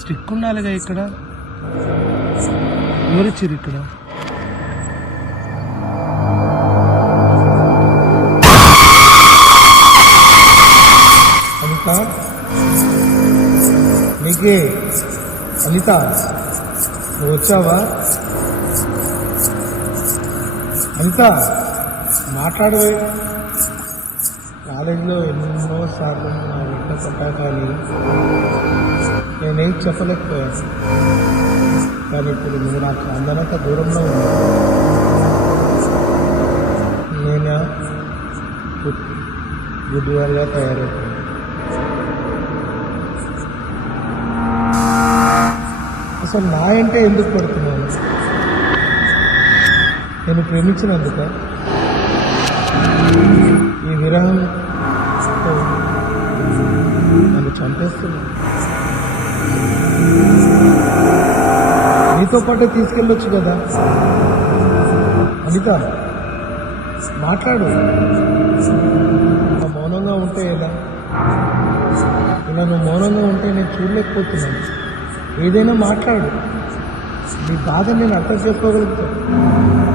Stick ఉండాలిగా ఇక్కడ? ఎవరిచ్చారు ఇక్కడ? అనిత? నీకే? అనిత? నువ్వు వచ్చావా? అనిత మాట్లాడవే. కాలేజీలో ఎన్నో సార్లు నా ఇంట్లో పట్టా కానీ నేనేం చెప్పలేకపోయాను. కానీ ఇప్పుడు నువ్వు నాకు అందరంత దూరంలో నేను? గు- గుడ్డివాడిగా తయారైపోయాను అసలు నా అంటే ఎందుకు పడుతున్నాను నేను ప్రేమించినందుక? ఈ విరహం నన్ను చంపేస్తుంది. నీతో పాటే తీసుకెళ్ళొచ్చు కదా? అనిత మాట్లాడు. మౌనంగా ఉంటే ఎలా? ఇలా నువ్వు మౌనంగా ఉంటే నేను చూడలేకపోతున్నాను. ఏదైనా మాట్లాడు. నీ బాధ నేను అర్థం చేసుకోగలుగుతాను.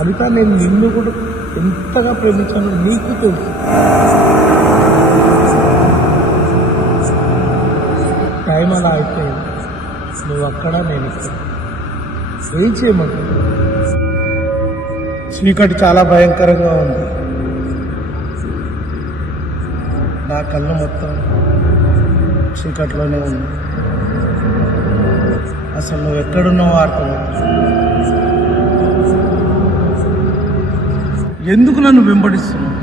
అనిత నేను నిన్ను కూడా ఎంతగా ప్రేమించాను నీకు తెలుసు. టైం అలా అయిపోయింది నువ్వు అక్కడ నేను ఏం చేయమంటు చీకటి చాలా భయంకరంగా ఉంది. నా కళ్ళు మొత్తం చీకట్లోనే ఉంది అసలు నువ్వు ఎక్కడున్నావు అర్థమవుతుంది ఎందుకు నన్ను వెంబడిస్తున్నావు?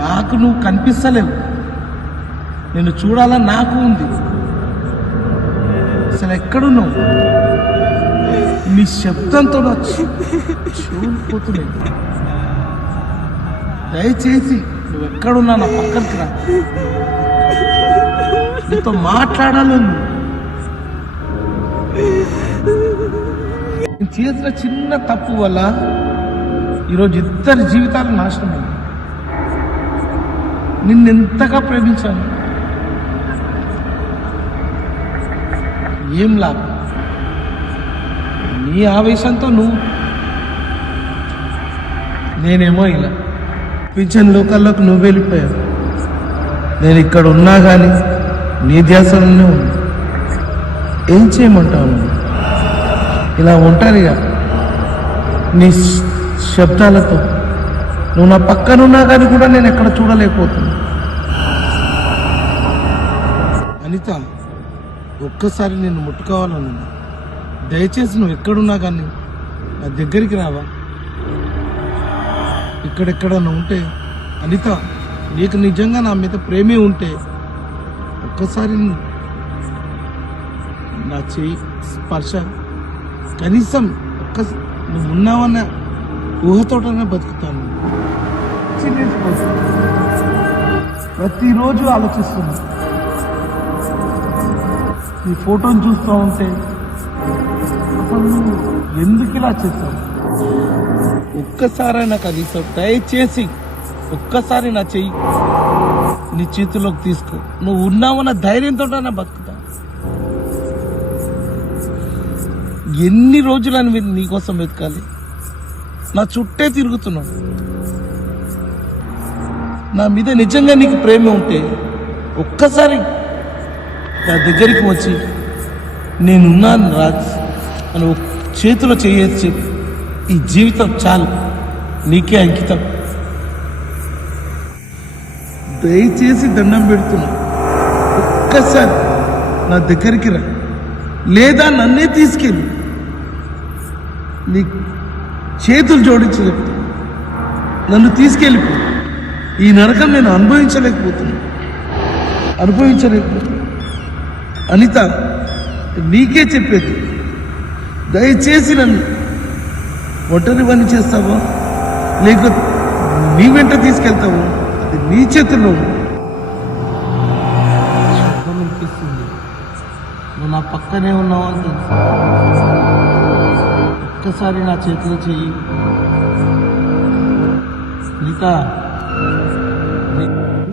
నాకు నువ్వు కనిపిస్తలేవు. నేను చూడాలని నాకు ఉంది. అసలు ఎక్కడున్నావు? నీ శబ్దంతో వచ్చి చూడిపోతున్నాయి దయచేసి నువ్వు ఎక్కడున్నా నా పక్కనకి రా. నీతో మాట్లాడాలి చేసిన చిన్న తప్పు వల్ల ఈరోజు ఇద్దరి జీవితాలు నాశనం నిన్నెంతగా ప్రేమించాను? ఏం లాభం? నీ ఆవేశంతో నువ్వు నేనేమో ఇలా. పింఛన్ లోకల్లోకి నువ్వు వెళ్ళిపోయావు. నేను ఇక్కడ ఉన్నా కానీ నీ ధ్యాసలోనే ఉన్నా. ఏం చేయమంటావు నువ్వు? ఇలా ఉంటారు ఇక. నీ శబ్దాలతో. నువ్వు నా పక్కనున్నా కానీ కూడా నేను ఎక్కడ చూడలేకపోతున్నా. అనిత ఒక్కసారి నేను ముట్టుకోవాలని దయచేసి నువ్వు ఎక్కడున్నా కానీ నా దగ్గరికి రావా. ఇక్కడెక్కడ ఉంటే అనిత నీకు నిజంగా నా మీద ప్రేమే ఉంటే ఒక్కసారి నా చెయ్యి స్పర్శ. కనీసం ఒక్క నువ్వు ఉన్నావన్న ఊహతోటనే బతుకుతాను. ప్రతిరోజు ఆలోచిస్తున్నా. ఈ ఫోటోని చూస్తూ ఉంటే అసలు నువ్వు ఎందుకు ఇలా చేస్తావు? ఒక్కసారైనా కనీసం దయచేసి ఒక్కసారి నా చెయ్యి నీ చేతిలోకి తీసుకో. నువ్వు ఉన్నావన్న ధైర్యంతో బతుకుతా ఎన్ని రోజులని మీరు నీకోసం వెతకాలి? నా చుట్టే తిరుగుతున్నావు నా మీద నిజంగా నీకు ప్రేమ ఉంటే ఒక్కసారి నా దగ్గరికి వచ్చి నేనున్నాను రాజ్. అని ఒక చేతిలో చేయొచ్చు. ఈ జీవితం చాలు. నీకే అంకితం. దయచేసి దండం పెడుతున్నా. ఒక్కసారి నా దగ్గరికి రా. లేదా నన్నే తీసుకెళ్ళి. నీ చేతులు జోడించి చెప్తా నన్ను తీసుకెళ్ళిపో. ఈ నరకం నేను అనుభవించలేకపోతున్నా. అనుభవించలేకపోతున్నా. అనిత నీకే చెప్పేది. దయచేసి నన్ను ఒంటరి పని చేస్తావా? లేక నీ వెంట తీసుకెళ్తావా? అది నీ చేతుల్లో శబ్దం వినిపిస్తుంది. నువ్వు నా పక్కనే ఉన్నావు? అని తెలుసు ఒక్కసారి నా చేతిలో చెయ్యి. అనిత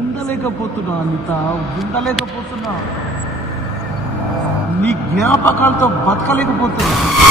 ఉండలేకపోతున్నా అనిత ఉండలేకపోతున్నా. నీ జ్ఞాపకాలతో బతకలేకపోతున్నా.